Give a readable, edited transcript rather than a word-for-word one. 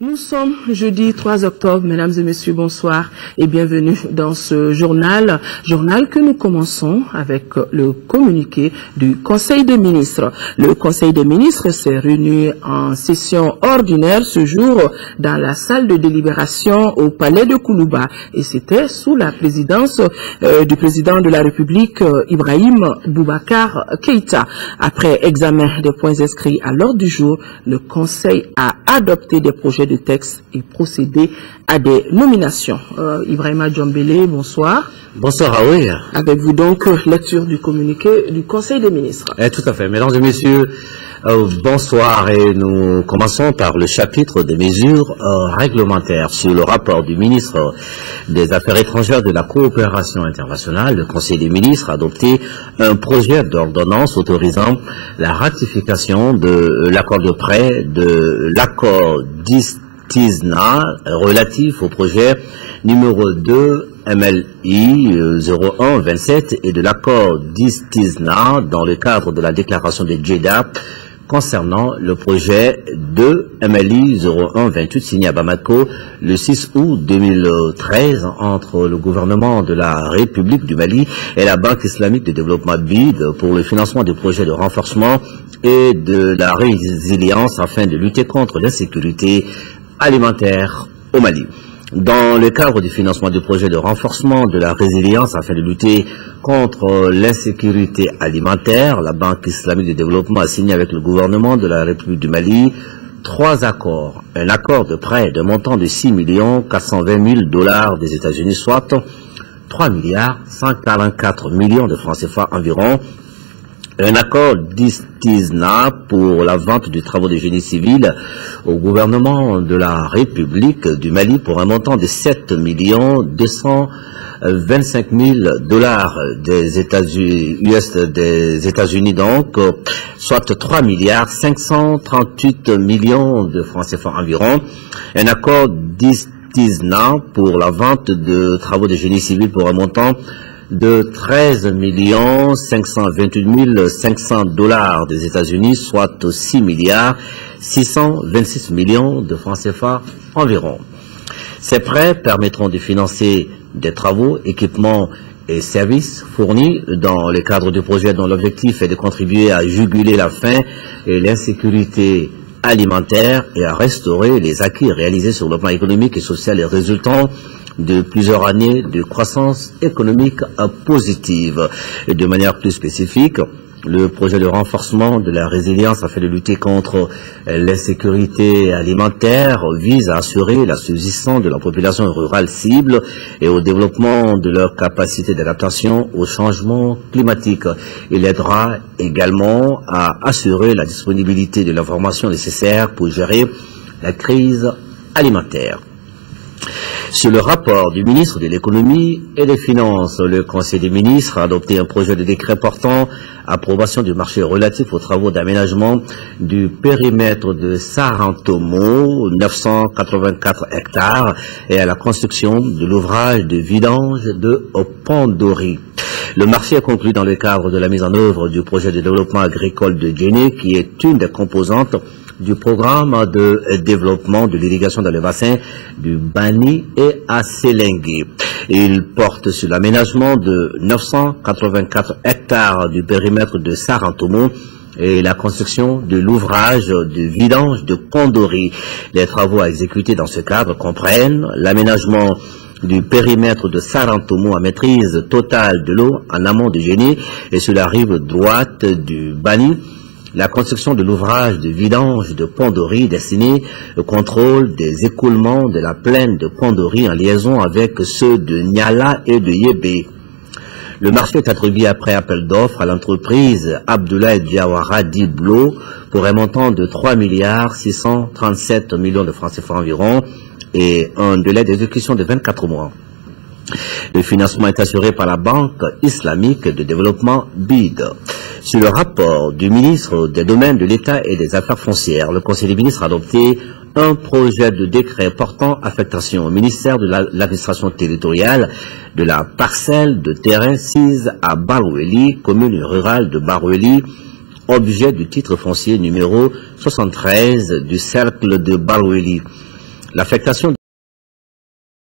Nous sommes jeudi 3 octobre, mesdames et messieurs, bonsoir et bienvenue dans ce journal que nous commençons avec le communiqué du Conseil des ministres. Le Conseil des ministres s'est réuni en session ordinaire ce jour dans la salle de délibération au palais de Koulouba et c'était sous la présidence du président de la République, Ibrahim Boubacar Keïta. Après examen des points inscrits à l'ordre du jour, le Conseil a adopté des projets de texte et procéder à des nominations. Ibrahima Djombele, bonsoir. Bonsoir, Aoui. Avec vous donc, lecture du communiqué du Conseil des ministres. Tout à fait. Mesdames et messieurs, bonsoir et nous commençons par le chapitre des mesures réglementaires. Sur le rapport du ministre des Affaires étrangères de la coopération internationale, le Conseil des ministres a adopté un projet d'ordonnance autorisant la ratification de l'accord de prêt, de l'accord d'Istisna relatif au projet numéro 2 MLI 0127 et de l'accord d'Istisna dans le cadre de la déclaration de Jeddah concernant le projet de MLI 0128 signé à Bamako le 6 août 2013 entre le gouvernement de la République du Mali et la Banque islamique de développement BID pour le financement des projets de renforcement et de la résilience afin de lutter contre l'insécurité alimentaire au Mali. Dans le cadre du financement du projet de renforcement de la résilience afin de lutter contre l'insécurité alimentaire, la Banque islamique de développement a signé avec le gouvernement de la République du Mali 3 accords. Un accord de prêt de montant de 6 420 000 $ des États-Unis, soit 3 144 millions de francs CFA environ. Un accord d'Istisna pour la vente du travaux de génie civil au gouvernement de la République du Mali pour un montant de 7 225 000 $ des États-Unis donc, soit 3 538 millions de francs CFA environ. Un accord d'Istisna pour la vente de travaux de génie civil pour un montant de 13 528 500 $ des États-Unis, soit 6 626 millions de francs CFA environ. Ces prêts permettront de financer des travaux, équipements et services fournis dans le cadre du projet dont l'objectif est de contribuer à juguler la faim et l'insécurité alimentaire et à restaurer les acquis réalisés sur le plan économique et social et résultant de plusieurs années de croissance économique positive. Et de manière plus spécifique, le projet de renforcement de la résilience afin de lutter contre l'insécurité alimentaire vise à assurer la subsistance de la population rurale cible et au développement de leur capacité d'adaptation au changement climatique. Il aidera également à assurer la disponibilité de l'information nécessaire pour gérer la crise alimentaire. Sur le rapport du ministre de l'économie et des finances, le Conseil des ministres a adopté un projet de décret portant approbation du marché relatif aux travaux d'aménagement du périmètre de Sarantomo, 984 hectares, et à la construction de l'ouvrage de vidange de Pandori. Le marché est conclu dans le cadre de la mise en œuvre du projet de développement agricole de Djéné, qui est une des composantes du programme de développement de l'irrigation dans le bassin du Bani et à Sélengue. Il porte sur l'aménagement de 984 hectares du périmètre de Sarantomo et la construction de l'ouvrage de vidange de Pandori. Les travaux à exécuter dans ce cadre comprennent l'aménagement du périmètre de Sarantomo à maîtrise totale de l'eau en amont de Djéné et sur la rive droite du Bani, la construction de l'ouvrage de vidange de Pandori destiné au contrôle des écoulements de la plaine de Pandori en liaison avec ceux de Niala et de Yébé. Le marché est attribué après appel d'offres à l'entreprise Abdoulaye Diawara Diblo pour un montant de 3 637 millions de francs CFA environ et un délai d'exécution de 24 mois. Le financement est assuré par la Banque islamique de développement BID. Sur le rapport du ministre des Domaines de l'État et des Affaires foncières, le Conseil des ministres a adopté un projet de décret portant affectation au ministère de l'administration territoriale de la parcelle de terrain sise à Baroueli, commune rurale de Baroueli, objet du titre foncier numéro 73 du cercle de Baroueli. L'affectation